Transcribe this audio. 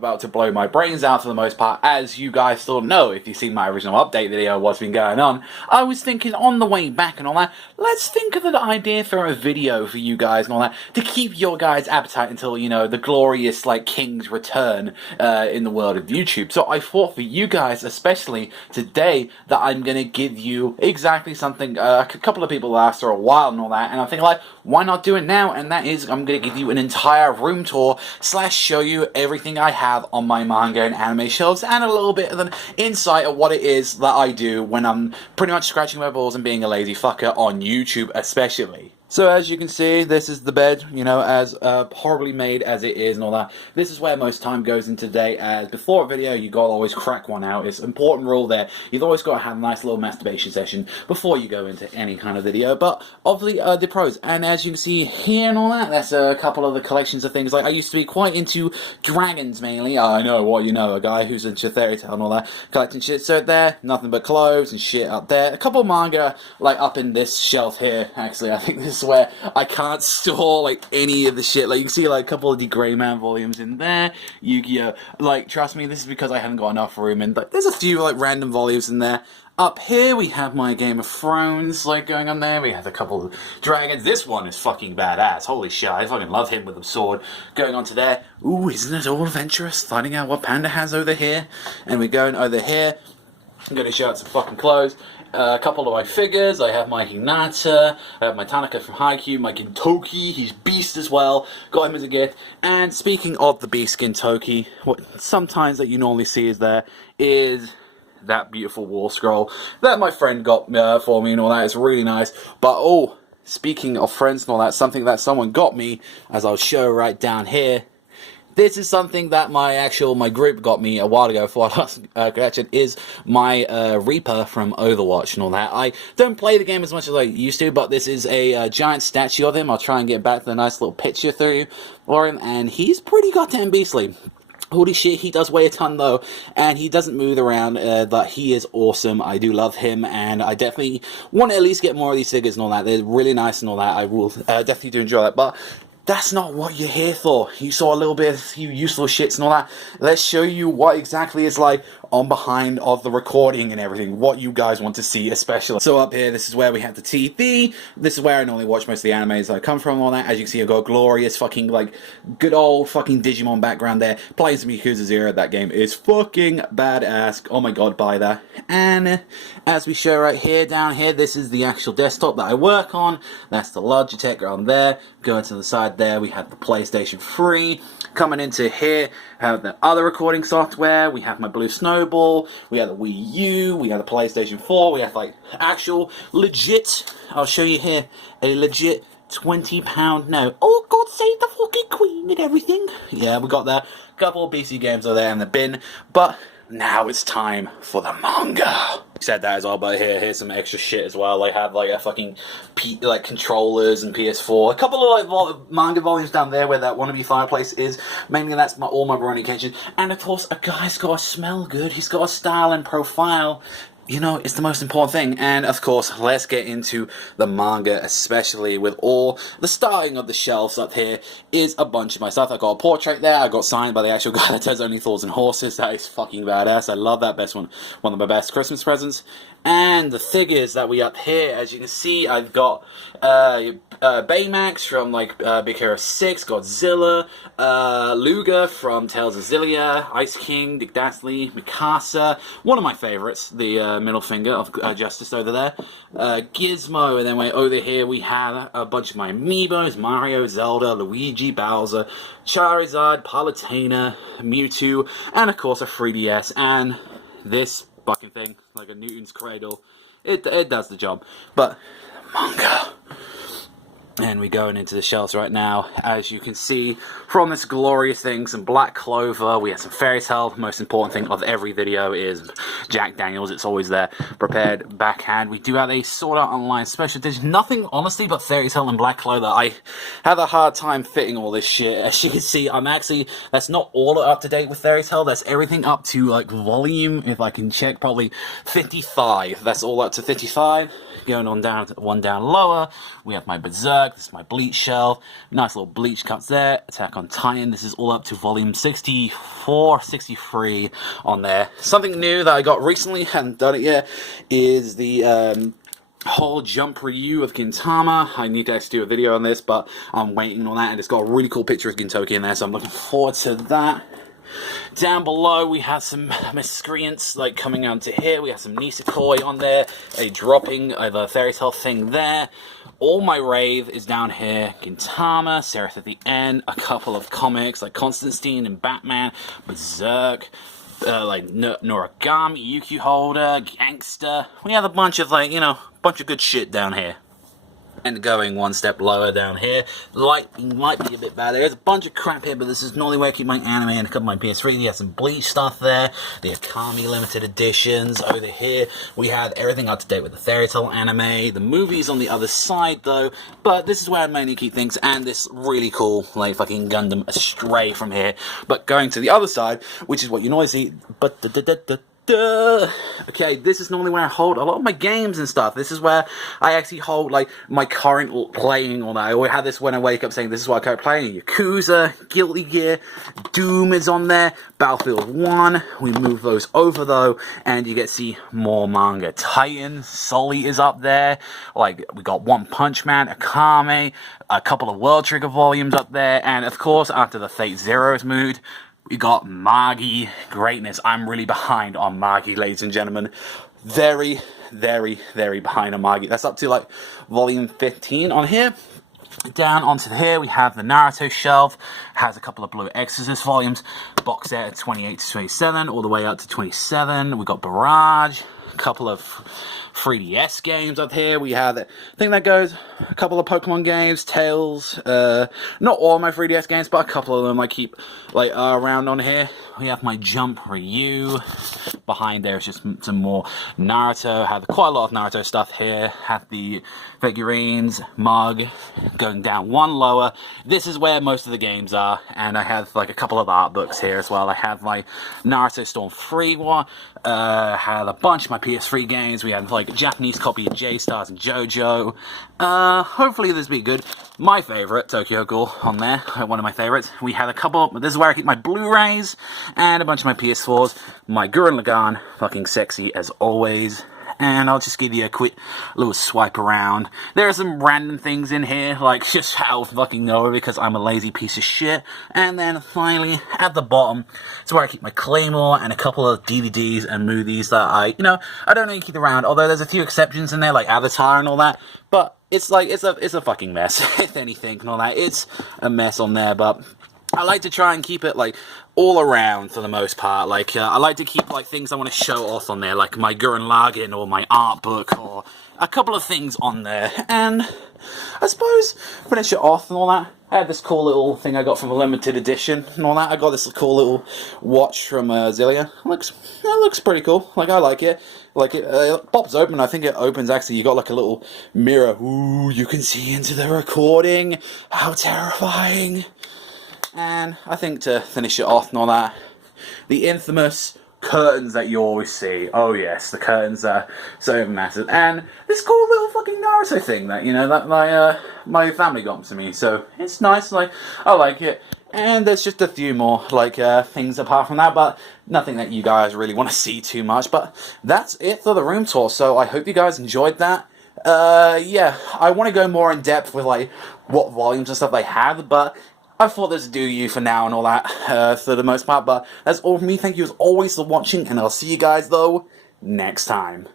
about to blow my brains out for the most part, as you guys still know if you've seen my original update video of what's been going on. I was thinking on the way back and all that, let's think of an idea for a video for you guys and all that, to keep your guys' appetite until, you know, the glorious, like, king's return in the world of YouTube. So I thought for you guys, especially today, that I'm gonna give you exactly something a couple of people asked for a while and all that, and I'm thinking, like, why not do it now? And that is, I'm gonna give you an entire room tour / show you everything I have on my manga and anime shelves, and a little bit of an insight of what it is that I do when I'm pretty much scratching my balls and being a lazy fucker on YouTube especially. So as you can see, this is the bed, you know, as horribly made as it is and all that. This is where most time goes into today, as before a video, you gotta always crack one out. It's an important rule there. You've always got to have a nice little masturbation session before you go into any kind of video. But obviously, the pros. And as you can see here and all that, that's a couple of the collections of things. Like, I used to be quite into dragons mainly. I know what you know, a guy who's into fairy tale and all that, collecting shit. So there, nothing but clothes and shit up there. A couple of manga, like, up in this shelf here, actually. I think this where I can't store, like, any of the shit. Like, you can see, like, a couple of the Grey Man volumes in there. Yu-Gi-Oh! Like, trust me, this is because I haven't got enough room, and, like, there's a few, like, random volumes in there. Up here, we have my Game of Thrones, like, going on there. We have a couple of dragons. This one is fucking badass. Holy shit, I fucking love him with a sword. Going on to there. Ooh, isn't it all adventurous? Finding out what Panda has over here. And we're going over here. I'm going to show out some fucking clothes. A couple of my figures. I have my Hinata, I have my Tanaka from Haikyuu, my Gintoki, he's beast as well, got him as a gift. And speaking of the beast Gintoki, what sometimes that you normally see is there is that beautiful wall scroll that my friend got for me and all that. It's really nice. But oh, speaking of friends and all that, something that someone got me, as I'll show right down here. This is something that my group got me a while ago for last collection, is my Reaper from Overwatch and all that. I don't play the game as much as I used to, but this is a giant statue of him. I'll try and get back to the nice little picture for him, and he's pretty goddamn beastly. Holy shit, he does weigh a ton though, and he doesn't move around, but he is awesome. I do love him, and I definitely want to at least get more of these figures and all that. They're really nice and all that. I will definitely do enjoy that, but that's not what you're here for. You saw a little bit of a few useful shits and all that. Let's show you what exactly it's like on behind of the recording and everything, what you guys want to see especially. So up here, this is where we have the TV. This is where I normally watch most of the animes that I come from and all that. As you can see, I've got a glorious fucking, like, good old fucking Digimon background there. Playing some Yakuza 0. That game is fucking badass. Oh my god, buy that. And as we show right here, down here, this is the actual desktop that I work on. That's the Logitech on there. Going to the side there, we have the PlayStation 3. Coming into here, have the other recording software. We have my Blue Snowball. We have the Wii U. We have the PlayStation 4. We have, like, actual legit, I'll show you here, a legit £20 note. Oh, God save the fucking Queen and everything. Yeah, we got that. Couple of PC games over there in the bin. But now it's time for the manga. Said that as well, but here's some extra shit as well. I have, like, a fucking controllers and PS4. A couple of, like, manga volumes down there where that wannabe fireplace is. Mainly that's all my brony occasions. And of course, a guy's got to smell good. He's got a style and profile. You know, it's the most important thing. And of course, let's get into the manga, especially with all the starting of the shelves up here is a bunch of my stuff. I got a portrait there. I got signed by the actual guy that does Only Fools and Horses. That is fucking badass. I love that. One of my best Christmas presents. And the figures that we up here, as you can see, I've got Baymax from, like, Big Hero 6, Godzilla, Luger from Tales of Zillia, Ice King, Dick Dastardly, Mikasa, one of my favorites, the middle finger of Justice over there, Gizmo, and then over here we have a bunch of my amiibos, Mario, Zelda, Luigi, Bowser, Charizard, Palutena, Mewtwo, and of course a 3DS, and this fucking thing, like a Newton's cradle. It does the job. But manga. And we're going into the shelves right now. As you can see from this glorious thing, some Black Clover, we have some Fairy Tale. The most important thing of every video is Jack Daniels. It's always there, prepared backhand. We do have a Sword Art Online special edition. Nothing, honestly, but Fairy Tale and Black Clover. I have a hard time fitting all this shit. As you can see, that's not all up to date with Fairy Tale. That's everything up to, like, volume, if I can check, probably 55. That's all up to 55. Going on down to one down lower, we have my Berserk, this is my Bleach shelf, nice little Bleach cuts there, Attack on Titan, this is all up to volume 64, 63 on there. Something new that I got recently, hadn't done it yet, is the whole jump review of Gintama. I need to actually do a video on this, but I'm waiting on that, and it's got a really cool picture of Gintoki in there, so I'm looking forward to that. Down below, we have some miscreants like coming out to here. We have some Nisekoi on there, a dropping the fairy tale thing there. All my rave is down here. Gintama, Seraph at the end, a couple of comics like Constantine and Batman, Berserk, like Noragami, Yuki Holder, Gangster. We have a bunch of bunch of good shit down here. And going one step lower down here, lighting might be a bit bad. There's a bunch of crap here, but this is normally where I keep my anime and a couple of my PS3. We have some Bleach stuff there, the Akami limited editions. Over here, we have everything up to date with the Fairy Tail anime. The movies on the other side, though, but this is where I mainly keep things, and this really cool, like, fucking Gundam Astray from here. But going to the other side, which is what you normally see, okay, this is normally where I hold a lot of my games and stuff. This is where I actually hold, like, my current playing on that. I always have this when I wake up saying, this is what I currently playing. Yakuza, Guilty Gear, Doom is on there, Battlefield 1. We move those over, though, and you get to see more manga. Titan, Sully is up there. Like, we got One Punch Man, Akame, a couple of World Trigger volumes up there, and, of course, after the Fate Zero's mood, we got Magi greatness. I'm really behind on Magi, ladies and gentlemen. Very, very, very behind on Magi. That's up to, like, volume 15 on here. Down onto here, we have the Naruto shelf. Has a couple of Blue Exorcist volumes. Box set at 28 to 27, all the way up to 27. We got Barrage. A couple of 3DS games up here. We have, I think that goes, a couple of Pokemon games, Tales, not all my 3DS games, but a couple of them I keep, like, around on here. We have my Jump Ryu. Behind there is just some more Naruto. Have quite a lot of Naruto stuff here. Have the figurines, mug, going down one lower. This is where most of the games are, and I have, like, a couple of art books here as well. I have my Naruto Storm 3 one, had a bunch of my PS3 games. We have, like, a Japanese copy of J-Stars and JoJo. Hopefully this will be good. My favorite, Tokyo Ghoul, on there, one of my favorites. We had a couple, this is where I keep my Blu-rays, and a bunch of my PS4s. My Gurren Lagann, fucking sexy as always. And I'll just give you a quick little swipe around. There are some random things in here, like just out of fucking nowhere because I'm a lazy piece of shit. And then finally, at the bottom, it's where I keep my Claymore and a couple of DVDs and movies that I don't really keep around. Although there's a few exceptions in there, like Avatar and all that. But it's like, it's a fucking mess, if anything, and all that. It's a mess on there, but I like to try and keep it, like, all around for the most part. Like, I like to keep, like, things I want to show off on there, like my Gurren Lagann or my art book or a couple of things on there. And I suppose finish it off and all that. I had this cool little thing I got from a limited edition and all that. I got this cool little watch from Zillia. It looks pretty cool. Like, I like it. Like, it pops open. I think it opens, actually. You got, like, a little mirror. Ooh, you can see into the recording. How terrifying. And I think to finish it off and all that, the infamous curtains that you always see. Oh yes, the curtains are so massive. And this cool little fucking Naruto thing that, that my family got to me. So it's nice, like, I like it. And there's just a few more, like, things apart from that, but nothing that you guys really want to see too much. But that's it for the room tour, so I hope you guys enjoyed that. Yeah, I want to go more in depth with, like, what volumes and stuff they had, but I thought this would do you for now and all that, for the most part, but that's all from me. Thank you as always for watching, and I'll see you guys, though, next time.